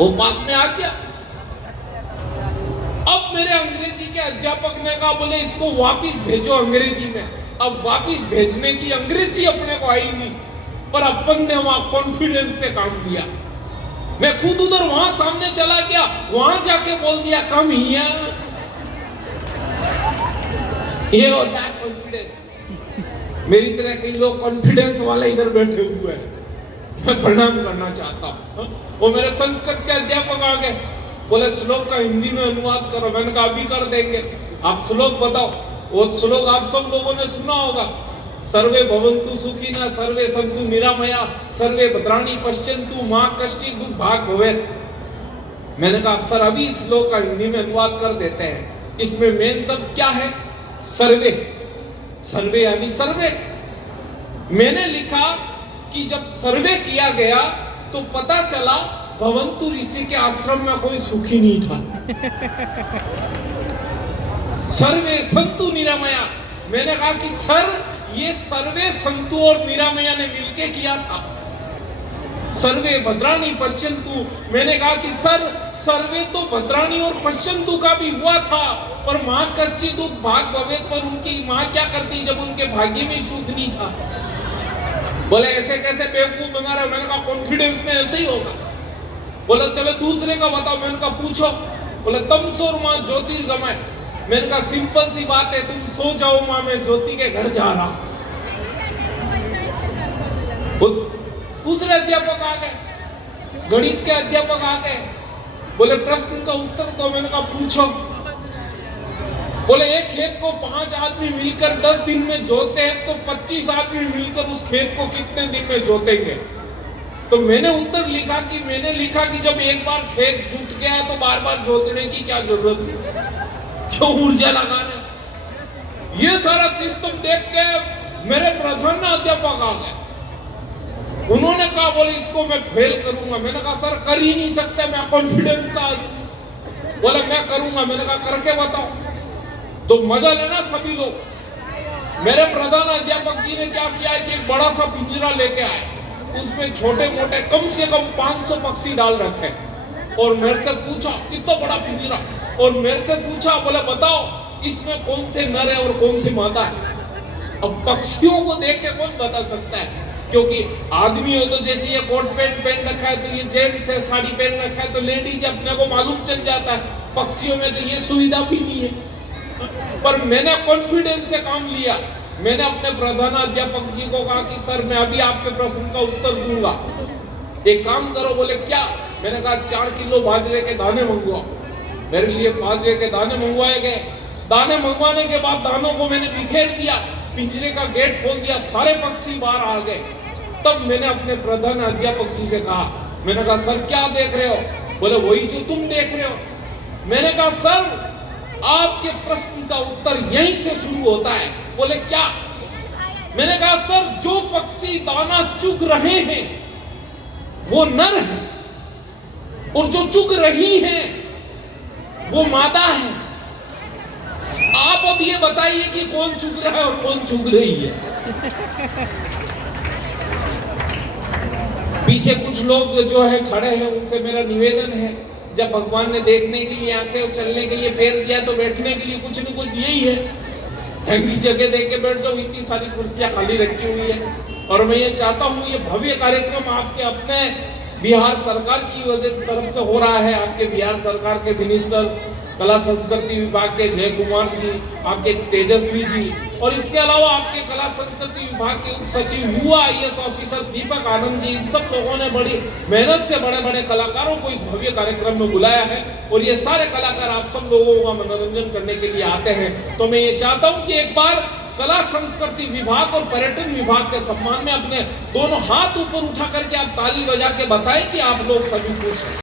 वो पास में आ गया। अब मेरे अंग्रेजी के अध्यापक ने कहा, बोले इसको वापिस भेजो अंग्रेजी में। अब वापिस भेजने की अंग्रेजी अपने को आई नहीं, पर अपन ने वहां कॉन्फिडेंस से काम लिया। मैं खुद उधर वहां सामने चला गया, वहां जाके बोल दिया कम हियर। ये होता है कॉन्फिडेंस। मेरी तरह कई लोग कॉन्फिडेंस वाले इधर बैठे हुए हैं, मैं प्रणाम करना चाहता हूं। वो मेरे संस्कृत के अध्यापक आ गए, बोले श्लोक का हिंदी में अनुवाद करो। मैंने कहा अभी कर देंगे, आप श्लोक बताओ। वो श्लोक आप सब लोगों ने सुना होगा, सर्वे भवन्तु सुखिनः सर्वे सन्तु निरामया सर्वे भद्राणि पश्यन्तु मा कश्चित् दुर्भाग् भवेत्। मैंने कहा सर अभी इस श्लोक का हिंदी में अनुवाद कर देते हैं। इसमें मेन शब्द क्या है? सर्वे। सर्वे यानी सर्वे। मैंने लिखा कि जब सर्वे किया गया तो पता चला भवन्तु ऋषि के आश्रम में कोई सुखी नहीं था। सर्वे संतु निरामया। मैंने कहा कि सर ये सर्वे संतु और निरामया ने मिलके किया था। सर्वे भद्राणि पश्यन्तु। मैंने कहा कि सर सर्वे तो भद्राणि और पश्यन्तु का भी हुआ था, पर मां कश्चित् दुर्भाग् भवेत्, पर उनकी मां क्या करती जब उनके भाग्य में सुख नहीं था। बोले ऐसे कैसे बेवकूफ बना रहे? मैंने कहा कॉन्फिडेंस में ऐसे ही होगा। बोले चलो दूसरे का बताओ। मैंने कहा पूछो। बोले तमसोर्मा ज्योतिर्गमय। मैंने कहा सिंपल सी बात है, तुम सो जाओ मां, मैं ज्योति के घर जा रहा। दूसरे अध्यापक आ गए, गणित के अध्यापक आ गए, बोले प्रश्न का उत्तर दो। मैंने कहा पूछो। बोले एक खेत को 5 आदमी मिलकर 10 दिन में जोते हैं, तो 25 आदमी मिलकर उस खेत को कितने दिन में जोतेंगे? तो मैंने उत्तर लिखा कि जब एक बार खेत जुट गया है तो बार बार जोतने की क्या जरूरत है, क्यों ऊर्जा लगाने। ये सारा सिस्टम देख के मेरे प्रधान अध्यापक आ गए। उन्होंने कहा बोले इसको मैं फेल करूंगा। मैंने कहा सर कर ही नहीं सकते, मैं कॉन्फिडेंस का। बोले मैं करूंगा। मैंने कहा करके बताओ। तो मजा लेना सभी लोग। मेरे प्रधान अध्यापक जी ने क्या किया है कि एक बड़ा सा पिंजरा लेके आए, उसमें छोटे मोटे कम से कम 500 पक्षी डाल रखे, और मेरे से पूछा कितना बड़ा पिंजरा, और मेरे से पूछा बोले बताओ इसमें कौन से नर है और कौन सी मादा है। अब पक्षियों को देख के कौन बता सकता है, क्योंकि आदमी हो तो जैसे ये कोट पैंट पहन रखा है तो ये जेंट्स है, साड़ी पहन रखा है तो लेडीज, अपने को मालूम चल जाता है। पक्षियों में तो ये सुविधा भी नहीं है। पर मैंने कॉन्फिडेंस से काम लिया। मैंने अपने प्रधान अध्यापक जी को कहा कि सर मैं अभी आपके प्रश्न का उत्तर दूंगा, एक काम करो। बोले क्या? मैंने कहा 4 किलो बाजरे के दाने मंगवाओ। मेरे लिए बाजरे के दाने मंगवाए गए। दाने मंगवाने के बाद दानों को मैंने बिखेर दिया, पिंजरे का गेट खोल दिया, सारे पक्षी बाहर आ गए। तब मैंने अपने प्रधान अध्यापक जी से कहा, मैंने कहा सर क्या देख रहे हो? बोले वही जो तुम देख रहे हो। मैंने कहा सर आपके प्रश्न का उत्तर यहीं से शुरू होता है। बोले क्या? मैंने कहा सर जो पक्षी दाना चुग रहे हैं वो नर है, और जो चुग रही हैं वो मादा है। आप अब ये बताइए कि कौन चुग रहा है और कौन चुग रही है। पीछे कुछ लोग जो है खड़े हैं, उनसे मेरा निवेदन है, जब भगवान ने देखने के लिए आंखें और चलने के लिए पैर दिया तो बैठने के लिए कुछ न कुछ यही है। ठंडी जगह देख के बैठ जाओ, इतनी सारी कुर्सियां खाली रखी हुई है। और मैं ये चाहता हूँ ये भव्य कार्यक्रम आपके अपने बिहार सरकार की वजह तरफ से हो रहा है। आपके बिहार सरकार के मिनिस्टर कला संस्कृति विभाग के जय कुमार जी, आपके तेजस्वी जी, और इसके अलावा आपके कला संस्कृति विभाग के उप सचिव युवा IAS ऑफिसर दीपक आनंद जी, इन सब लोगों ने बड़ी मेहनत से बड़े बड़े कलाकारों को इस भव्य कार्यक्रम में बुलाया है। और ये सारे कलाकार आप सब लोगों का मनोरंजन करने के लिए आते हैं। तो मैं ये चाहता हूँ कि एक बार कला संस्कृति विभाग और पर्यटन विभाग के सम्मान में अपने दोनों हाथ ऊपर उठा करके आप ताली बजा के बताएं कि आप लोग सभी खुश हैं।